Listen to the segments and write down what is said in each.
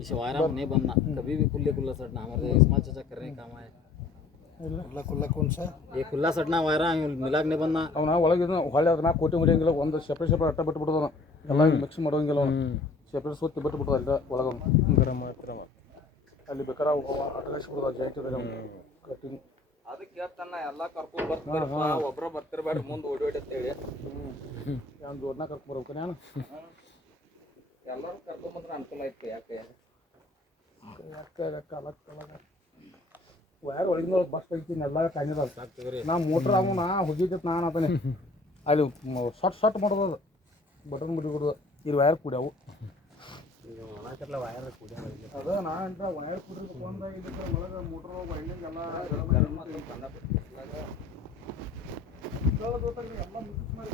इसे वायरा नहीं बनना कभी भी खुले खुला सटना हमारे इस्माल चाचा कर रहे हैं काम आए खुला खुला कौन सा ये खुला सटना वायरा मिलाक नहीं बनना ಅವನ ಒಳಗಿದ ಹೊಳ್ಳಿ ಅದನ್ನ ಕೋಟಿ ಹೊಡಿಯಂಗಿಲ್ಲ ಒಂದು ಸೆಪ್ರೇಟ್ ಅಟ್ಟ ಬಿಟ್ಬಿಡೋದು ಎಲ್ಲ ಮಿಕ್ಸ್ ಮಾಡೋಂಗಿಲ್ಲ ಅವನು ಸೆಪ್ರೇಟ್ ಸುತ್ತಿ ಬಿಟ್ಬಿಡೋದು ಅಲ್ಲ ಒಳಗ ಗರಂ ಮಾತ್ರ ಅಲ್ಲಿ ಬೇಕಾರೆ ಅಟಕಾಯಿಸ್ಬಿಡೋದು ಜಾಯಿಂಟ್ ಕಟಿಂಗ್ ಅದಕ್ಕೆ ಹೇಳ್ತಾನ ಎಲ್ಲ ಕರ್ಕೊಂಡು ಬರ್ತಾರಪ್ಪ ಒಬ್ಬರ ಬರ್ತಿರ್ಬೇಡ ಮುಂದೆ ಓಡಿ ಅಂತ ಹೇಳಿ ಒಂದು ದೊಡ್ಡನ ಕರ್ಕೊಂಡು ಬರ್ಬೇಕು ನಾನು ಎಲ್ಲರೂ ಕರ್ಕೊಂಬಂದ್ರೆ ಅನುಕೂಲ ಆಯ್ತು ಯಾಕೆ ವಯರ್ ಒಳಗಿನ ಬಸ್ ತೆಗಿತೀನಿ ಎಲ್ಲ ಕಾಣಿದ ನಾ ಮೋಟ್ರ್ ಅವನು ನಾ ಹೋಗಿದ್ದೆ ನಾನು ಅದನ್ನೇ ಅಲ್ಲಿ ಸಟ್ ಮಾಡೋದು ಅದು ಬಟನ್ ಬಿಡ್ಬಿಡೋದು ಇಲ್ಲಿ ವಯರ್ ಕುಡಿಯವು ವಯರ್ ಕುಡಿಯ ಅದ ನಾ ಅಂತ ವಯರ್ ಕುಡಿಬೇಕು ಅಂದ ಇದಕ್ಕೆ ಒಳಗೆ ಮೋಟ್ರ್ ವೈಂಡಿಂಗ್ ಎಲ್ಲ ಎಲ್ಲ ಮಿಕ್ಸ್ ಮಾಡಿ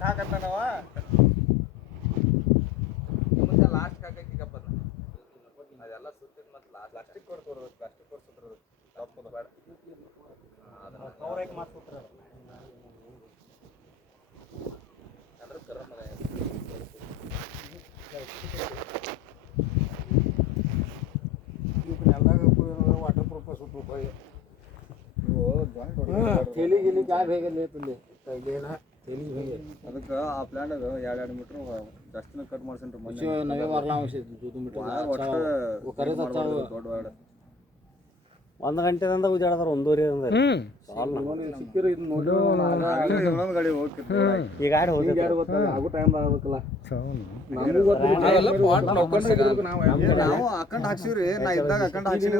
ಹಾಕಂತಾನವ ಮುಂದೆ ಲಾಸ್ಟ್ ಹಾಕಕ್ಕಿಗಪ್ಪ ಅದೆಲ್ಲ ಸುತ್ತಿದ ಮತ್ತೆ ಪ್ಲಾಸ್ಟಿಕ್ ಕೊಡ್ತವ್ರ ಪ್ಲಾಸ್ಟಿಕ್ ಕೊಡ್ಸಿದ್ರು ತಪ್ಪದು ಬೇಡ ಅಂದ್ರೆ ಕರ ವಾಟರ್ ಪ್ರೂಫ್ ಸುಟ್ಟು थैली गिली क्या भेगले तुले लेना थैली भेगे ಅದಕ್ಕೆ ಆ ಪ್ಲಾಂಟ್ 2 ಮೀಟರ್ ಜಾಸ್ತಿನ ಕಟ್ ಮಾಡ್ಸಂಟ್ರಿ मुझे नवे वाला आवश्यक 2 मीटर अच्छा वो करे तो अच्छा ದೊಡ್ಡ ವಾಡ 1 ಗಂಟೆದಿಂದ ಉಜಾಡದಾರ 1:30 ಅಂದ್ರೆ ಸಿಕ್ಕಿರೋ ಇದು ನೋಡಿ ಇನ್ನೊಂದು ಗಾಡಿ ಹೋಗ್ತಿತ್ತು ಈ ಗಾಡಿ ಹೋಗಿ ಯಾರು ಗೊತ್ತಲ್ಲ ಆಗೋ ಟೈಮ್ ಆಗಬೇಕಲ್ಲ ನಾವು ಅಕಂಡ್ ಹಾಕ್ಸಿವ್ರಿ ನಾ ಇದ್ದಾಗ ಅಕಂಡ್ ಹಾಕ್ಸಿನಿ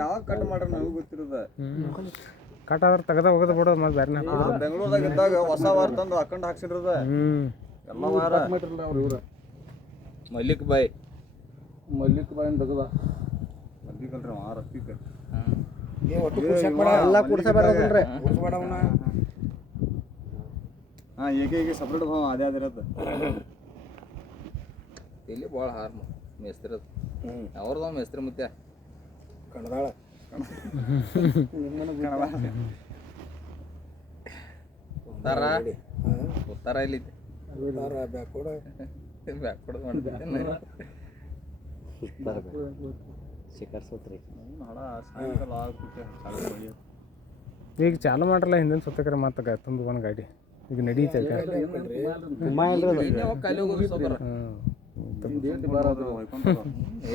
ಯಾವಾಗ ಕಟ್ ಮಾಡ್ರ ನಮಗೂ ಗೊತ್ತಿರೋದ ಕಟ್ ಆದ್ರೆ ತೆಗೆದ ಹೋಗೋದು ಬಿಡೋದು ಮತ್ತೆ ಬೇರೆ ಬೆಂಗಳೂರದಾಗ ಇದ್ದಾಗ ಹೊಸ ವಾರ ತಂದು ಅಕಂಡ್ ಹಾಕ್ಸಿರೋದ ಎಲ್ಲ ವಾರ ಅವ್ರು ಇವ್ರ ಮಲ್ಲಿಕ್ ಬಾಯ್ ತೆಗದ ಮಲ್ಲಿಕಲ್ರಿ ಆ ರಫೀಕ್ ಎಲ್ಲ ಕುಡ್ಸಬೇಡ್ರಿ ಹಾಂ ಏಕೆ ಸಪ್ರೇಟ್ ಅದೇ ಅದಿರತ್ತೆ ಇಲ್ಲಿ ಭಾಳ ಹಾರ್ ಮೇಸ್ತಿರದು ಅವ್ರದ್ದು ಮೇಸ್ತ್ರಿ ಮುತ್ಯ ಕಣದಾಳ ಉತ್ತಾರ ಇಲ್ಲಿ ಬ್ಯಾಕ್ವರ್ಡ್ ಶಿಖರ್ ಸೂತ್ರಿ ಈಗ ಚಾಲು ಮಾಡ್ರಲ್ಲ ಹಿಂದಿನ ಸುತ್ತಕರ ಮಾತಾಗ ತುಂಬ ಒಂದು ಗಾಡಿ ಈಗ ನಡೀತೈತೆ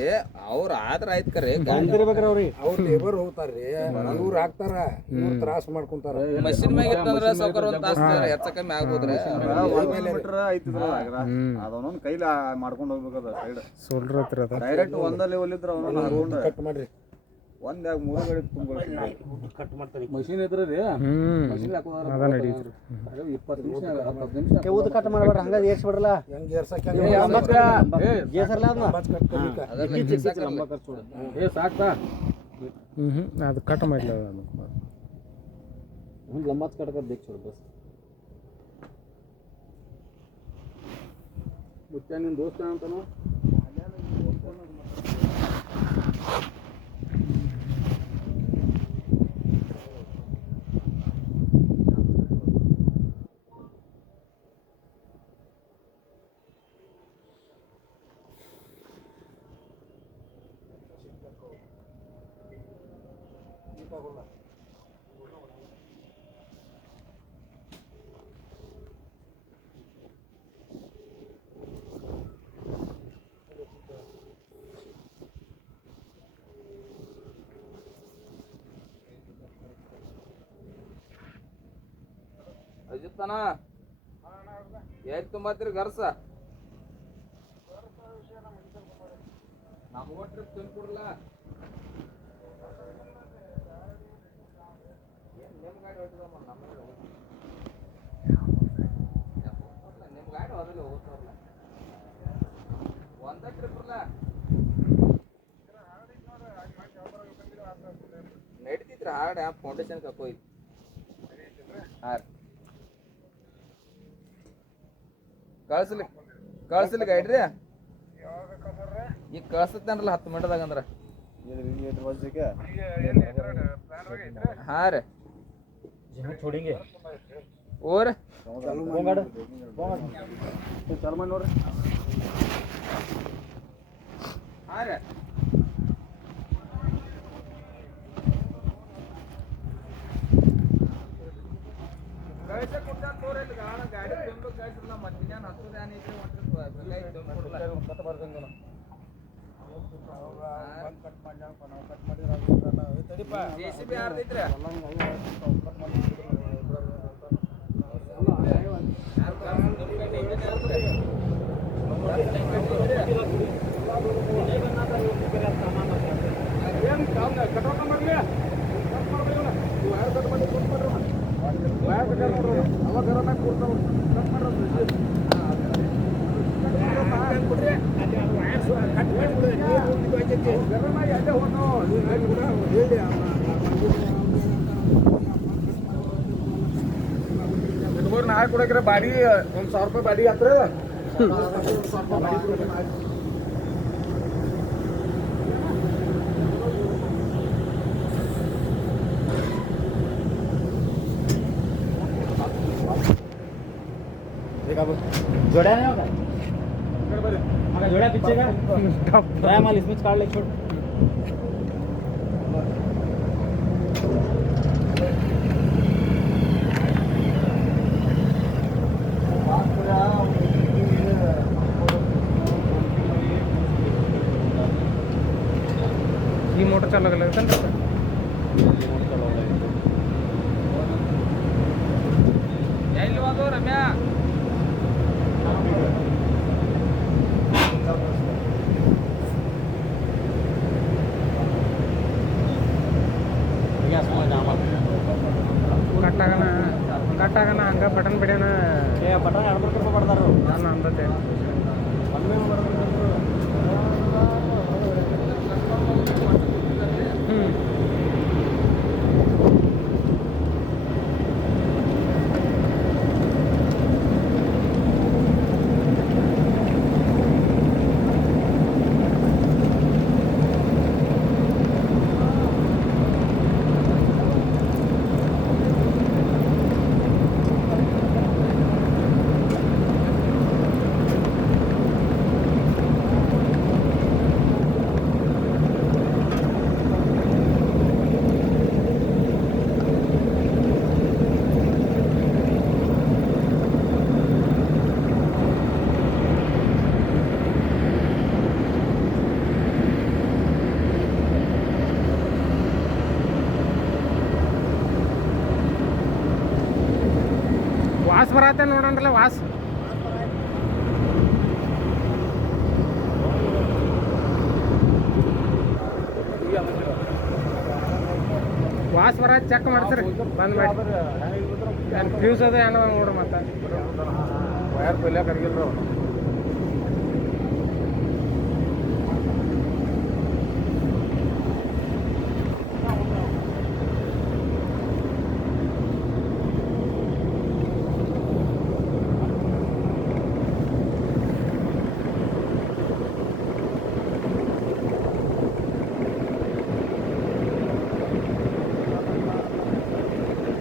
ಏ ಅವ್ರ ಆದ್ರ ಆಯ್ತು ಕರೆ ಅವ್ರು ಲೇಬರ್ ಹೋಗ್ತಾರ್ರಿ ಇವ್ರು ಹಾಕ್ತಾರ ಇವ್ರು ತ್ರಾಸ ಮಾಡ್ಕೊಂತಾರ ಮಷಿನ್ ಮ್ಯಾಗ ಇತ್ತಂದ್ರ ಸೌಕರ್ ಒಂದ್ ತಾಸು ಹೆಚ್ಚ ಕಮ್ಮಿ ಆಗ್ಬೋದ್ರಿ ಅದೊಂದೊಂದು ಕೈಲಿ ಮಾಡ್ಕೊಂಡು ಹೋಗ್ಬೇಕದ ಸೈಡ್ ಸೋಲ್ಡ್ರ್ ಹತ್ರ ಅದ ಡೈರೆಕ್ಟ್ ಒಂದ ಲೆವೆಲ್ ಇದ್ರ ಅವನ್ನ ಕಟ್ ಮಾಡ್ರಿ ಒಂದ್ 3 ಗಾಡಿ ತುಂಬ ಕಟ್ ಮಾಡ್ತಾರೆ ಮಷಿನ್ ಇದ್ರ ರೀ ಮಷಿನ್ ಹಾಕೋದಾರ ಅದ ನಡೀತ್ರಿ 20 ನಿಮಿಷ 10 ನಿಮಿಷ ಊದ ಕಟ್ ಮಾಡಬೇಡ ಹಂಗ ಏರ್ಸ್ಬಿಡ್ರಲ್ಲ ಹೆಂಗ್ ಏರ್ಸಕ್ಕೆ ಜೇಸರ್ಲ ಏ ಸಾಕ್ತಾ ಅದು ಕಟ್ ಮಾಡ್ಲಿ लंबा कट कर देख छोड़ बस ಮುಚ್ಚ ನಿನ್ನ ದೋಸ್ತ ಅಂತಾನು ಅಜಿತ್ತನ ಎಲ್ಲಿ ತುಂಬತ್ತೀರಿ ಗರ್ಸ ನಮಗೂ ಟ್ರಿಪ್ ತುಂಬಿಕೊಡ್ಲ ನಿಮ್ಮ ಗಾಡಿ ಹೊಟ್ಟಿದಮ್ಮ ನಮ್ಮ ನಿಮ್ಮ ಗಾಡಿ ಹೋದಲ್ಲಿ ಹೋಗ್ತಾರಲ್ಲ ಒಂದ ಟ್ರಿಪ್ ಇಲ್ಲ ನಡೀತಿದ್ರಿ ಹಾಡು ಫೌಂಡೇಶನ್ ಕಕ್ಕೋಯ್ತು ಹಾಂ ಕಳ್ಸಲಿ ಗೈಡ್ರಿ ಈಗ ಕಳ್ಸತ್ತೇನಲ್ಲ 10 ಮಿನಿಟ್ದಾಗ ಅಂದ್ರೆ ಹಾಂ ರೀ छोड़ेंगे ಓರ್ ಚಾಲು ಮಾಡಿ ನೋಡ್ರಿ ಹಾಂ ರೀ ಕಳ್ಸ ಕೊಟ್ಟ ತೋರಲ್ಲಿ ಗಾಡಿ ತುಂಬ ಕಳ್ಸಿಲ್ಲ ಮತ್ತೆ ನಾನು ಹತ್ತು ಏನೈತ್ರಿ JCB ಯಾರ್ದೈತ್ರಿ ನಾಳೆ ಕೊಡಕ್ರೆ ಬಾಡಿ 1,000 ರೂಪಾಯಿ ಬಾಡಿ ಆತ್ರ जोड़ा नहीं होगा अगर जोड़ा पीछे का ड्राई माल इसमें काट ले छोड़ ಈ ಮೋಟರ್ ಚಾಲು ಆಗಲ್ಲ ಎಲ್ಲಿ ಹೋದವು ರಮ್ಯಾ ಕಟ್ಟಾಗನ ಹಂಗ ಬಟನ್ ಬಿಡ್ಯಾನ ಬಟನ್ 2 ರೂಪಾಯಿ ಕೊಡ್ತಾರು ನಾನು ಅಂದತೆ ವಾಸ್ ಬರತ್ತೆ ನೋಡೋಣ್ರಲ್ಲ ವಾಸ್ ವಾಸ್ ಬರ ಚೆಕ್ ಮಾಡ್ತೀರಿ ಬಂದ್ ಮಾಡಿ ಫ್ಯೂಸ್ ಅದ ಏನೋ ನೋಡ್ರಿ ಮತ್ತೆ ವಯರ್ ಪೈಲೆ ಕರ್ಗಿಲ್ರಿ ಅವ್ರು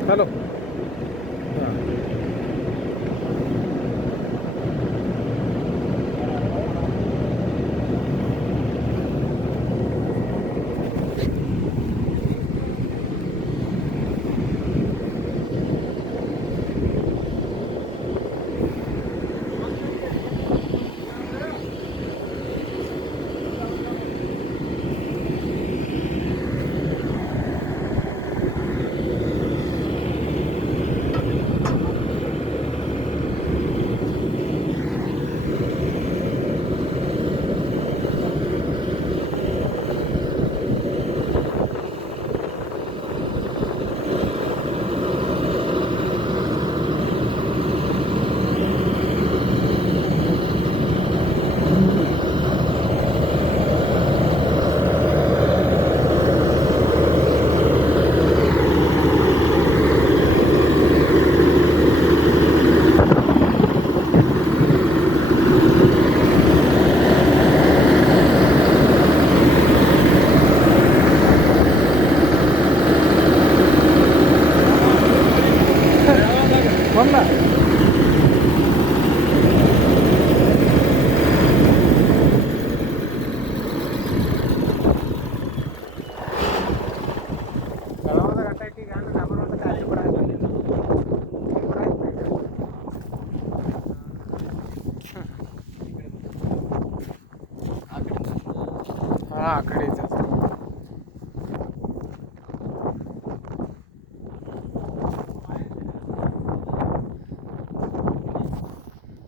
चलो ಆ ಕಡೆ ಐತೆ